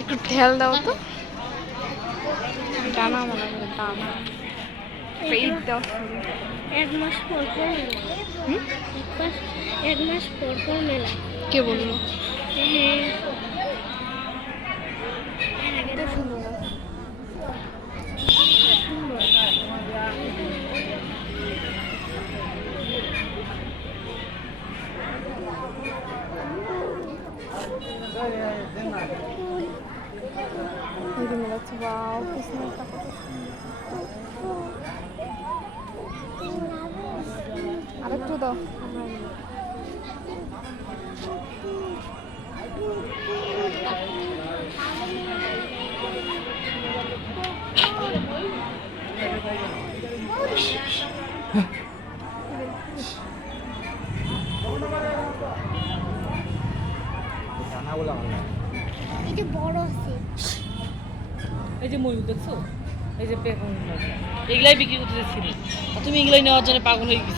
একটু ঢেল দাও তো। ডানা মনে করে ডানা পেট দাও। 1 মাস পর পর মেলা। এক মাস পর পর মেলা। কে বললো? হ্যাঁ এটা সুন্দর আছে। এই যে মেলাচ্ছে, বাও কিসমেরটা কত সুন্দর। আরেকটু দাও। এই যে বড় আছে। এই যে ময়ূর দেখছো, এই যে পেখন এগুলাই বিক্রি করতে যাচ্ছি, তুমি এগুলাই নেওয়ার জন্য পাগল হয়ে গেছি।